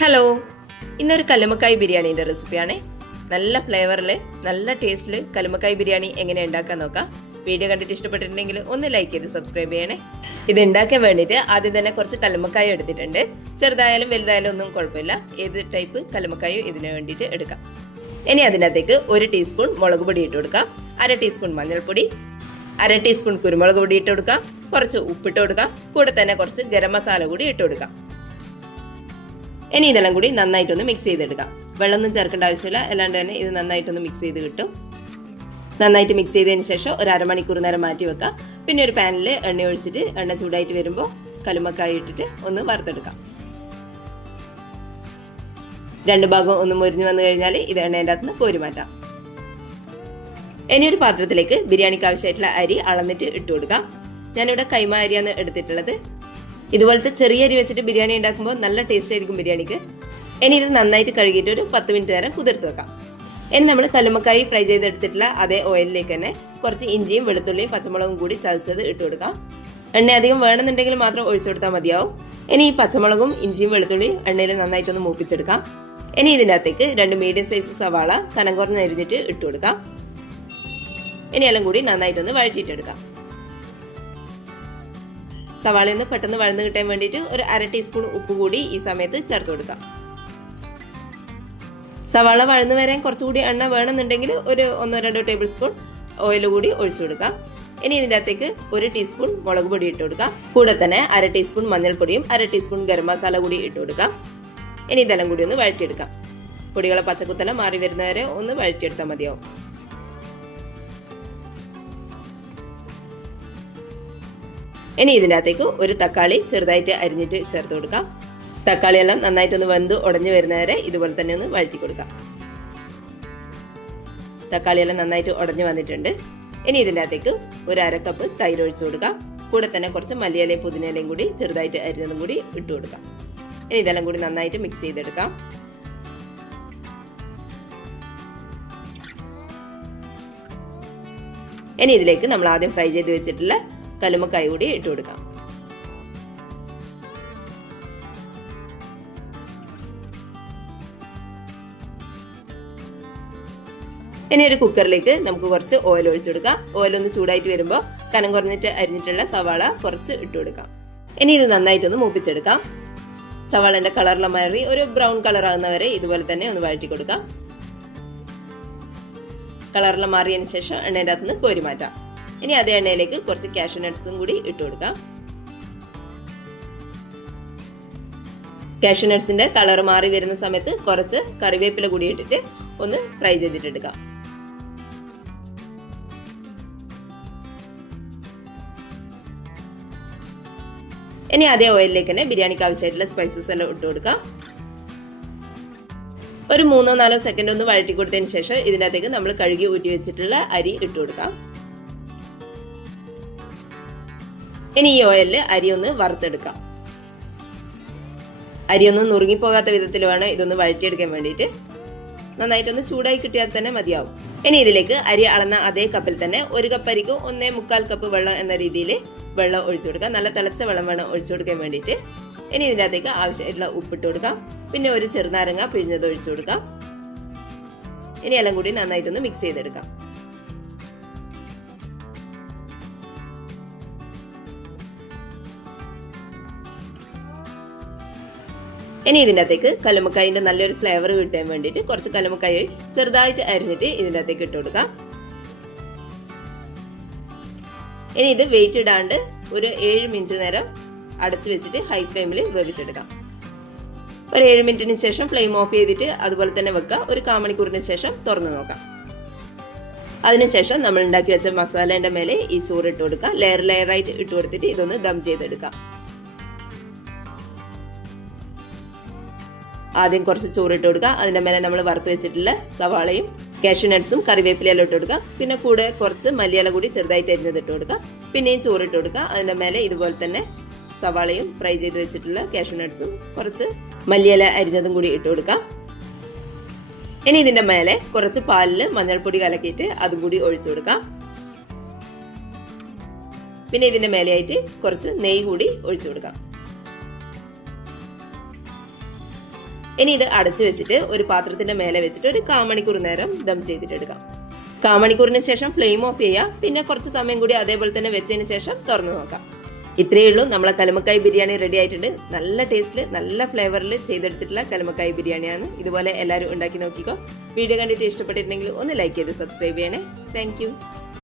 Hello, ഇന്നൊരു കല്ലുമ്മക്കായ് ബിരിയാണീൻ്റെ റെസിപ്പിയാണ്. നല്ല ഫ്ലേവറിൽ നല്ല ടേസ്റ്റിൽ കല്ലുമ്മക്കായ് ബിരിയാണി എങ്ങനെ ഉണ്ടാക്കാൻ നോക്കാം. വീഡിയോ കണ്ടിട്ട് ഇഷ്ടപ്പെട്ടിട്ടുണ്ടെങ്കിൽ ഒന്ന് ലൈക്ക് ചെയ്ത് സബ്സ്ക്രൈബ് ചെയ്യണേ. ഇത് ഉണ്ടാക്കാൻ വേണ്ടിയിട്ട് ആദ്യം തന്നെ കുറച്ച് കല്ലുമ്മക്കായ എടുത്തിട്ടുണ്ട്. ചെറുതായാലും വലുതായാലും ഒന്നും കുഴപ്പമില്ല, ഏത് ടൈപ്പ് കല്ലുമ്മക്കായും ഇതിന് വേണ്ടിയിട്ട് എടുക്കാം. ഇനി അതിനകത്തേക്ക് 1 ടീസ്പൂൺ മുളക് പൊടി ഇട്ട് കൊടുക്കാം, 1/2 ടീസ്പൂൺ മഞ്ഞൾപ്പൊടി, 1/2 ടീസ്പൂൺ കുരുമുളക് പൊടി ഇട്ട് കൊടുക്കാം, കുറച്ച് ഉപ്പിട്ട് കൊടുക്കാം, കൂടെ തന്നെ കുറച്ച് ഗരം മസാല കൂടി ഇട്ട് കൊടുക്കാം. ഇനി ഇതെല്ലാം കൂടി നന്നായിട്ടൊന്ന് മിക്സ് ചെയ്തെടുക്കാം. വെള്ളമൊന്നും ചേർക്കേണ്ട ആവശ്യമില്ല, അല്ലാണ്ട് തന്നെ ഇത് നന്നായിട്ടൊന്ന് മിക്സ് ചെയ്ത് കിട്ടും. നന്നായിട്ട് മിക്സ് ചെയ്തതിന് ശേഷം ഒരു അരമണിക്കൂർ നേരം മാറ്റി വെക്കാം. പിന്നെ ഒരു പാനിൽ എണ്ണ ഒഴിച്ചിട്ട് എണ്ണ ചൂടായിട്ട് വരുമ്പോൾ കല്ലുമ്മക്കായ ഇട്ടിട്ട് ഒന്ന് വറുത്തെടുക്കാം. 2 ഭാഗം ഒന്ന് മുരിഞ്ഞ് വന്നു കഴിഞ്ഞാൽ ഇത് എണ്ണേൻ്റെ അകത്ത് നിന്ന് കോരി മാറ്റാം. ഇനി ഒരു പാത്രത്തിലേക്ക് ബിരിയാണിക്ക് ആവശ്യമായിട്ടുള്ള അരി അളന്നിട്ട് ഇട്ട് കൊടുക്കാം. ഞാനിവിടെ കൈമ അരിയാണ് എടുത്തിട്ടുള്ളത്. ഇതുപോലത്തെ ചെറിയ അരി വെച്ചിട്ട് ബിരിയാണി ഉണ്ടാക്കുമ്പോൾ നല്ല ടേസ്റ്റ് ആയിരിക്കും ബിരിയാണിക്ക്. ഇനി ഇത് നന്നായിട്ട് കഴുകിയിട്ട് ഒരു 10 മിനിറ്റ് നേരം കുതിർത്ത് വെക്കാം. ഇനി നമ്മൾ കല്ലുമ്മക്കായി ഫ്രൈ ചെയ്തെടുത്തിട്ടുള്ള അതേ ഓയിലിലേക്ക് തന്നെ കുറച്ച് ഇഞ്ചിയും വെളുത്തുള്ളിയും പച്ചമുളകും കൂടി ചതച്ചത് ഇട്ട് കൊടുക്കാം. എണ്ണ അധികം വേണമെന്നുണ്ടെങ്കിൽ മാത്രം ഒഴിച്ചു കൊടുത്താൽ മതിയാവും. ഇനി ഈ പച്ചമുളകും ഇഞ്ചിയും വെളുത്തുള്ളിയും എണ്ണയിൽ നന്നായിട്ടൊന്ന് മൂപ്പിച്ചെടുക്കാം. ഇനി ഇതിൻ്റെ അകത്തേക്ക് 2 മീഡിയം സൈസ് സവാള കനം കുറഞ്ഞ് അരിഞ്ഞിട്ട് ഇട്ട് കൊടുക്കാം. ഇനി എല്ലാം കൂടി നന്നായിട്ടൊന്ന് വഴറ്റിയിട്ടെടുക്കാം. സവാള ഒന്ന് പെട്ടെന്ന് വഴന്ന് കിട്ടാൻ വേണ്ടിയിട്ട് ഒരു 1/2 ടീസ്പൂൺ ഉപ്പ് കൂടി ഈ സമയത്ത് ചേർത്ത് കൊടുക്കാം. സവാള വഴന്ന് വരാൻ കുറച്ചുകൂടി എണ്ണ വേണമെന്നുണ്ടെങ്കിൽ ഒരു 1-2 ടേബിൾ സ്പൂൺ ഓയിൽ കൂടി ഒഴിച്ചു കൊടുക്കാം. ഇനി ഇതിൻ്റെ അകത്തേക്ക് 1 ടീസ്പൂൺ മുളക് പൊടി ഇട്ട് കൊടുക്കാം. കൂടെ തന്നെ 1/2 ടീസ്പൂൺ മഞ്ഞൾപ്പൊടിയും 1/2 ടീസ്പൂൺ ഗരം മസാല കൂടി ഇട്ട് കൊടുക്കാം. ഇനി ഇതെല്ലാം കൂടി ഒന്ന് വഴറ്റിയെടുക്കാം. പൊടികളെ പച്ചക്കുത്തെല്ലാം മാറി വരുന്നവരെ ഒന്ന് വഴറ്റിയെടുത്താൽ മതിയാവും. ഇനി ഇതിൻ്റെ അകത്തേക്ക് ഒരു തക്കാളി ചെറുതായിട്ട് അരിഞ്ഞിട്ട് ചേർത്ത് കൊടുക്കാം. തക്കാളിയെല്ലാം നന്നായിട്ടൊന്ന് വെന്ത് ഉടഞ്ഞു വരുന്നവരെ ഇതുപോലെ തന്നെ ഒന്ന് വഴറ്റി കൊടുക്കാം. തക്കാളിയെല്ലാം നന്നായിട്ട് ഉടഞ്ഞു വന്നിട്ടുണ്ട്. ഇനി ഇതിൻ്റെ അകത്തേക്ക് ഒരു 1/2 കപ്പ് തൈര് ഒഴിച്ചു കൊടുക്കാം. കൂടെ തന്നെ കുറച്ച് മല്ലിയിലയും പുതിനയിലയും കൂടി ചെറുതായിട്ട് അരിഞ്ഞതും കൂടി ഇട്ട് കൊടുക്കാം. ഇനി ഇതെല്ലാം കൂടി നന്നായിട്ട് മിക്സ് ചെയ്തെടുക്കാം. ഇനി ഇതിലേക്ക് നമ്മൾ ആദ്യം ഫ്രൈ ചെയ്ത് വെച്ചിട്ടുള്ള കല്ലുമ്മക്കായ കൂടി ഇട്ട് കൊടുക്കാം. ഇനി ഒരു കുക്കറിലേക്ക് നമുക്ക് കുറച്ച് ഓയിൽ ഒഴിച്ചു കൊടുക്കാം. ഓയിൽ ഒന്ന് ചൂടായിട്ട് വരുമ്പോൾ കനം കുറഞ്ഞിട്ട് അരിഞ്ഞിട്ടുള്ള സവാള കുറച്ച് ഇട്ട് കൊടുക്കാം. ഇനി ഇത് നന്നായിട്ടൊന്ന് മൂപ്പിച്ചെടുക്കാം. സവാളന്റെ കളറിലെ മാറി ഒരു ബ്രൗൺ കളർ ആകുന്നവരെ ഇതുപോലെ തന്നെ ഒന്ന് വഴറ്റി കൊടുക്കാം. കളറിലെ മാറിയതിന് ശേഷം എണ്ണേൻ്റെ അകത്ത് നിന്ന് കോരി മാറ്റാം. ഇനി അതേ എണ്ണയിലേക്ക് കുറച്ച് കാഷ്യൂ നട്ട്സും കൂടി ഇട്ട് കൊടുക്കാം. കാഷ്യൂ നട്ട്സിന്റെ കളർ മാറി വരുന്ന സമയത്ത് കുറച്ച് കറിവേപ്പില കൂടി ഇട്ടിട്ട് ഒന്ന് ഫ്രൈ ചെയ്തിട്ടെടുക്കാം. ഇനി അതേ ഓയിലിലേക്ക് തന്നെ ബിരിയാണിക്ക് ആവശ്യമായിട്ടുള്ള സ്പൈസസ് എല്ലാം ഇട്ട് കൊടുക്കാം. ഒരു 3-4 സെക്കൻഡ് ഒന്ന് വഴറ്റി കൊടുത്തതിന് ശേഷം ഇതിൻ്റെ അകത്തേക്ക് നമ്മൾ കഴുകി ഊറ്റി വെച്ചിട്ടുള്ള അരി ഇട്ട് കൊടുക്കാം. ഇനി ഈ ഓയിലിൽ അരി ഒന്ന് വറുത്തെടുക്കാം. അരി ഒന്ന് നുറുങ്ങിപ്പോകാത്ത വിധത്തിൽ വേണം ഇതൊന്ന് വഴറ്റിയെടുക്കാൻ വേണ്ടിയിട്ട്. നന്നായിട്ടൊന്ന് ചൂടായി കിട്ടിയാൽ തന്നെ മതിയാവും. ഇനി ഇതിലേക്ക് അരി അളന്ന അതേ കപ്പിൽ തന്നെ 1 കപ്പ് അരിക്ക് 1.25 കപ്പ് വെള്ളം എന്ന രീതിയിൽ വെള്ളം ഒഴിച്ചു കൊടുക്കാം. നല്ല തിളച്ച വെള്ളം വേണം ഒഴിച്ചു കൊടുക്കാൻ വേണ്ടിയിട്ട്. ഇനി ഇതിൻ്റെ അകത്തേക്ക് ആവശ്യമായിട്ടുള്ള ഉപ്പിട്ട് കൊടുക്കാം. പിന്നെ ഒരു ചെറുനാരങ്ങ പിഴിഞ്ഞത് ഒഴിച്ചു കൊടുക്കാം. ഇനി എല്ലാം കൂടി നന്നായിട്ടൊന്ന് മിക്സ് ചെയ്തെടുക്കാം. ഇനി ഇതിൻ്റെ അകത്തേക്ക് കല്ലുമ്മക്കായിൻ്റെ നല്ലൊരു ഫ്ലേവർ കിട്ടാൻ വേണ്ടിയിട്ട് കുറച്ച് കല്ലുമ്മക്കായി ചെറുതായിട്ട് അരിഞ്ഞിട്ട് ഇതിൻ്റെ അകത്തേക്ക് ഇട്ട് കൊടുക്കാം. ഇനി ഇത് വെയിറ്റ് ഇടാണ്ട് ഒരു 7 മിനിറ്റ് നേരം അടച്ചു വെച്ചിട്ട് ഹൈ ഫ്ലെയിമിൽ വേവിച്ചെടുക്കാം. ഒരു 7 മിനിറ്റിന് ശേഷം ഫ്ലെയിം ഓഫ് ചെയ്തിട്ട് അതുപോലെ തന്നെ വെക്കുക. ഒരു 1/4 മണിക്കൂറിന് ശേഷം തുറന്നു നോക്കാം. അതിനുശേഷം നമ്മൾ ഉണ്ടാക്കി വെച്ച മസാലേൻ്റെ മേലെ ഈ ചോറ് ഇട്ട് കൊടുക്കുക. ലെയറായിട്ട് ഇട്ട് കൊടുത്തിട്ട് ഇതൊന്ന് ദം ചെയ്തെടുക്കാം. ആദ്യം കുറച്ച് ചോറ് ഇട്ട് കൊടുക്കുക. അതിൻ്റെ മേലെ നമ്മൾ വറുത്ത് വെച്ചിട്ടുള്ള സവാളയും കാഷ്യൂ നട്ട്സും കറിവേപ്പിലയെല്ലാം ഇട്ട് കൊടുക്കുക. പിന്നെ കൂടെ കുറച്ച് മല്ലിയില കൂടി ചെറുതായിട്ട് അരിഞ്ഞത് ഇട്ട് കൊടുക്കുക. പിന്നെയും ചോറ് ഇട്ട് കൊടുക്കുക. അതിൻ്റെ മേലെ ഇതുപോലെ തന്നെ സവാളയും ഫ്രൈ ചെയ്ത് വെച്ചിട്ടുള്ള കാഷ്യൂ നട്ട്സും കുറച്ച് മല്ലിയില അരിഞ്ഞതും കൂടി ഇട്ട് കൊടുക്കുക. ഇനി ഇതിൻ്റെ മേലെ കുറച്ച് പാലിൽ മഞ്ഞൾപ്പൊടി കലക്കിയിട്ട് അതും കൂടി ഒഴിച്ചു കൊടുക്കാം. പിന്നെ ഇതിൻ്റെ മേലെയായിട്ട് കുറച്ച് നെയ്യ് കൂടി ഒഴിച്ചു കൊടുക്കാം. ഇനി ഇത് അടച്ചു വെച്ചിട്ട് ഒരു പാത്രത്തിന്റെ മേലെ വെച്ചിട്ട് ഒരു 1/4 മണിക്കൂർ നേരം ദം ചെയ്തിട്ടെടുക്കാം. 1/4 മണിക്കൂറിന് ശേഷം ഫ്ലെയിം ഓഫ് ചെയ്യുക. പിന്നെ കുറച്ച് സമയം കൂടി അതേപോലെ തന്നെ വെച്ചതിന് ശേഷം തുറന്നു നോക്കാം. ഇത്രയേ ഉള്ളൂ, നമ്മളെ കല്ലുമ്മക്കായ് ബിരിയാണി റെഡി ആയിട്ടുണ്ട്. നല്ല ടേസ്റ്റിൽ നല്ല ഫ്ലേവറിൽ ചെയ്തെടുത്തിട്ടുള്ള കല്ലുമ്മക്കായ് ബിരിയാണിയാണ്. ഇതുപോലെ എല്ലാവരും ഉണ്ടാക്കി നോക്കിക്കോ. വീഡിയോ കണ്ടിട്ട് ഇഷ്ടപ്പെട്ടിട്ടുണ്ടെങ്കിൽ ഒന്ന് ലൈക്ക് ചെയ്ത് സബ്സ്ക്രൈബ് ചെയ്യണേ. താങ്ക്